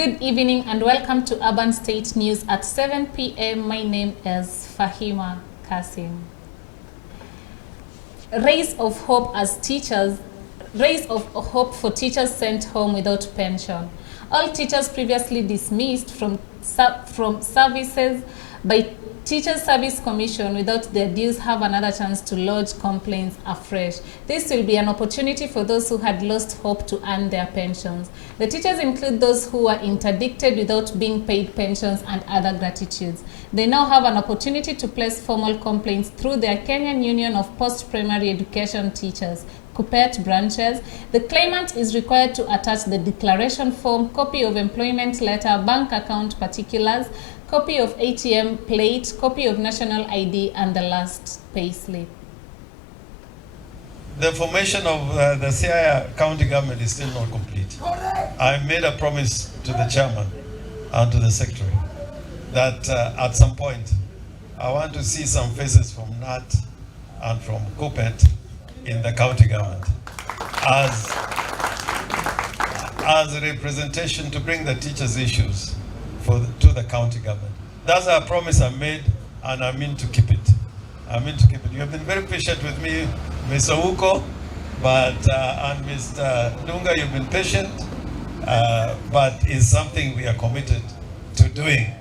Good evening and welcome to Urban State News at 7 p.m. My name is Fahima Kasim. Rays of hope for teachers sent home without pension. All teachers previously dismissed from services by Teachers Service Commission without their dues have another chance to lodge complaints afresh. This will be an opportunity for those who had lost hope to earn their pensions. The teachers include those who were interdicted without being paid pensions and other gratitudes. They now have an opportunity to place formal complaints through their Kenyan Union of Post-Primary Education Teachers, KUPPET branches. The claimant is required to attach the declaration form, copy of employment letter, bank account particulars, copy of ATM plate, copy of national ID, and the last pay slip. The formation of the CIA county government is still not complete. I made a promise to the chairman and to the secretary that at some point I want to see some faces from NAT and from KUPPET in the county government as a representation to bring the teachers' issues to the county government. That's a promise I made, and I mean to keep it. You have been very patient with me, Mr. Uko, and Mr. Dunga, you've been patient, but it's something we are committed to doing.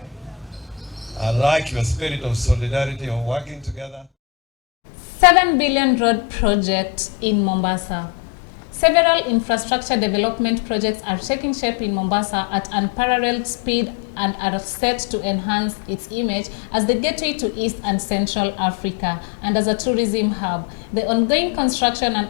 I like your spirit of solidarity, of working together. 7 billion road project in Mombasa. Several infrastructure development projects are taking shape in Mombasa at unparalleled speed and are set to enhance its image as the gateway to East and Central Africa and as a tourism hub. The ongoing construction and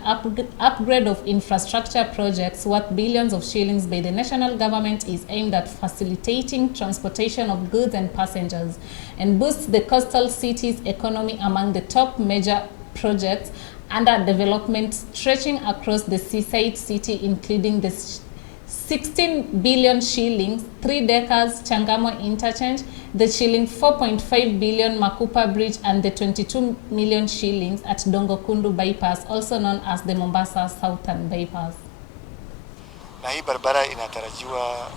upgrade of infrastructure projects worth billions of shillings by the national government is aimed at facilitating transportation of goods and passengers and boosts the coastal city's economy among the top major projects under development stretching across the seaside city, including the 16 billion shillings, 3 deckers Changamo interchange, the shilling 4.5 billion Makupa Bridge, and the 22 million shillings at Dongokundu bypass, also known as the Mombasa Southern bypass. Na hii barabara inatarajiwa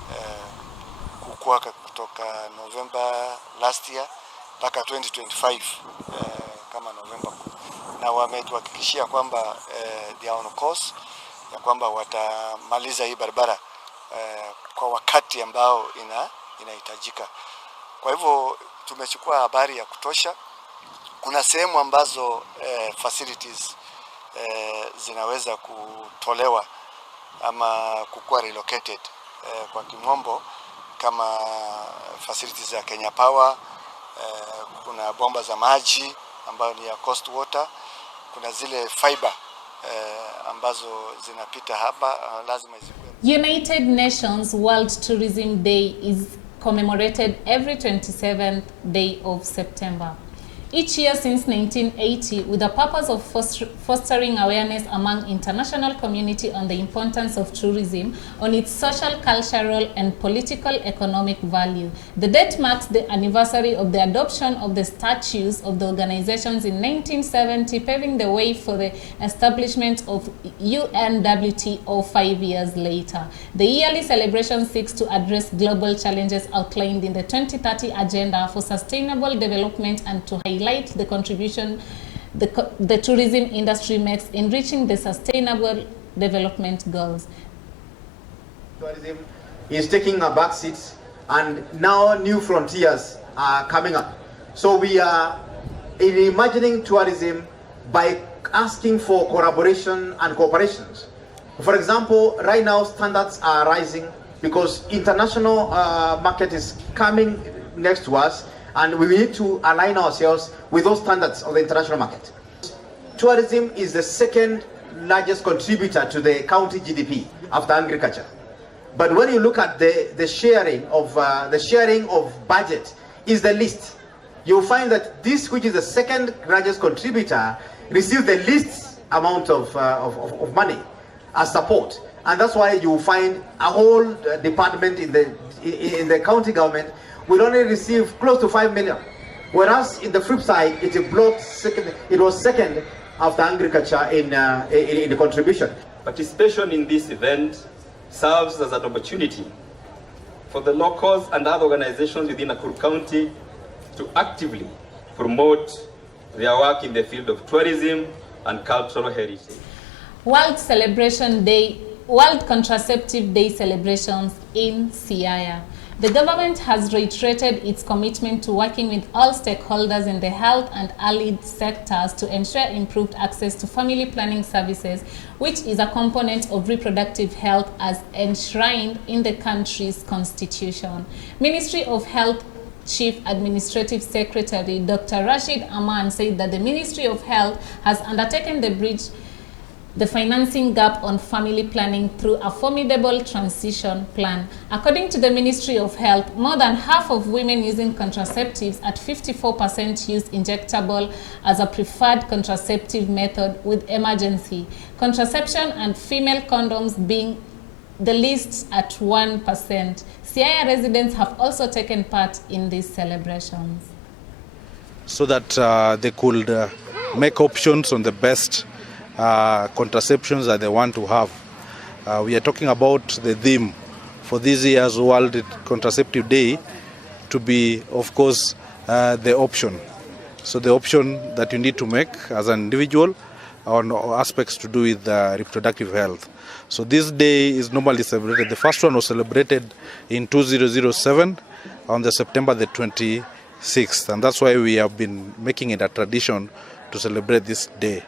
kukuwaka kutoka November last year mpaka 2025 kama November, na wametuhakikishia kwamba they are on course ya kwamba watamaliza hii barabara kwa wakati ambao inahitajika. Kwa hivyo tumechukua habari ya kutosha. Kuna sehemu ambazo facilities zinaweza kutolewa ama kukuwa relocated kwa kimombo, kama facilities za Kenya Power, kuna bomba za maji ambayo ni ya coast water, kuna zile fiber ambazo zinapita hapa, lazima zikuwe. United Nations World Tourism Day is commemorated every 27th day of September. Each year since 1980, with the purpose of fostering awareness among international community on the importance of tourism, on its social, cultural, and political economic value. The date marks the anniversary of the adoption of the statutes of the organizations in 1970, paving the way for the establishment of UNWTO 5 years later. The yearly celebration seeks to address global challenges outlined in the 2030 Agenda for Sustainable Development and to highlight the contribution the tourism industry makes in reaching the sustainable development goals. Tourism is taking a back seat, and now new frontiers are coming up. So we are imagining tourism by asking for collaboration and cooperations. For example, right now standards are rising because international market is coming next to us, and we need to align ourselves with those standards of the international market. Tourism is the second largest contributor to the county GDP after agriculture. But when you look at the sharing of budget is the least. You'll find that this, which is the second largest contributor, receives the least amount of money as support, and that's why you will find a whole department in the county government will only receive close to 5 million, whereas in the flip side, it was second after agriculture in the contribution. Participation in this event serves as an opportunity for the locals and other organizations within Nakuru County to actively promote their work in the field of tourism and cultural heritage. World Contraceptive Day celebrations in Siaya. The government has reiterated its commitment to working with all stakeholders in the health and allied sectors to ensure improved access to family planning services, which is a component of reproductive health as enshrined in the country's constitution. Ministry of Health Chief Administrative Secretary Dr. Rashid Aman said that the Ministry of Health has undertaken the bridge the financing gap on family planning through a formidable transition plan. According to the Ministry of Health, more than half of women using contraceptives at 54% use injectable as a preferred contraceptive method with emergency contraception and female condoms being the least at 1%. Siaya residents have also taken part in these celebrations. So that they could make options on the best contraceptions that they want to have. We are talking about the theme for this year's World Contraceptive Day to be, of course, the option. So the option that you need to make as an individual on aspects to do with reproductive health. So this day is normally celebrated. The first one was celebrated in 2007 on the September the 26th, and that's why we have been making it a tradition to celebrate this day.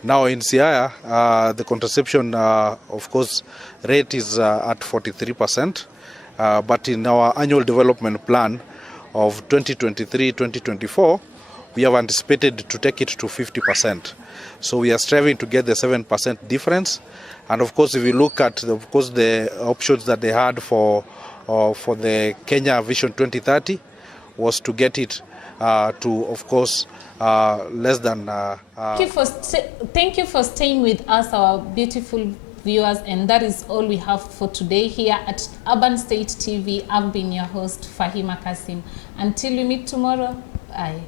Now in Siaya, the contraception, of course, rate is at 43%, but in our annual development plan of 2023-2024, we have anticipated to take it to 50%. So we are striving to get the 7% difference. And of course, if you look at the options that they had for the Kenya Vision 2030 was to get it to, of course, less than. Thank you for staying with us, our beautiful viewers, and that is all we have for today here at Urban State TV. I've been your host, Fahima Kasim. Until we meet tomorrow, bye.